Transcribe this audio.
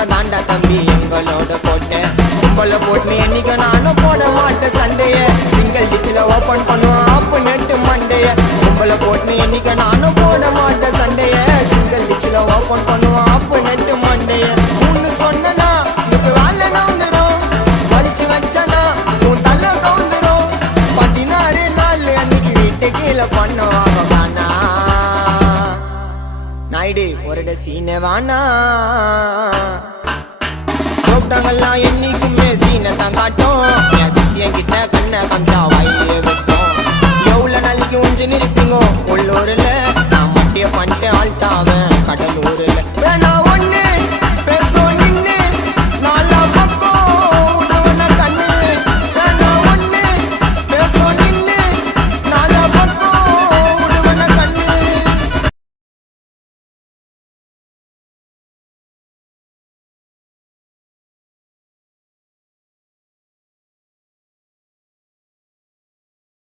முறை தாண்டா தம்பி எங்களோட போட்டேன். உங்களை போட்டு என்னைக்கு நானும் போட மாட்டேன் சண்டைய. சிங்கிள் டிச்சில் ஓப்பன் பண்ணுவோம் ஆப்பு நெட்டு மண்டைய. உங்களை போட்டு என்னைக்கு நானும் போட மாட்டேன் சண்டைய. சிங்கிள் டிச்சில் ஓப்பன் பண்ணுவோம் ஆப்பு நெட்டு மண்டைய. ஒன்று சொன்னா இப்ப வேலை நவுந்துரும். வலிச்சு வச்சனா உன் தலை கவுந்துரும். 16 நாள் அன்னைக்கு வீட்டு கீழே பண்ணுவாங்க காணா. நாயுடு ஒரு சீனை வானா. கூப்பிட்டாங்கல்லாம் என்னைக்குமே சீனை தான் காட்டும். என் சிசியன் கிட்ட கண்ணை கொஞ்சம் வாயிலே விட்டோம். எவ்வளவு நாளைக்கு ஒன்று நிற்பீங்க உள்ளூர்ல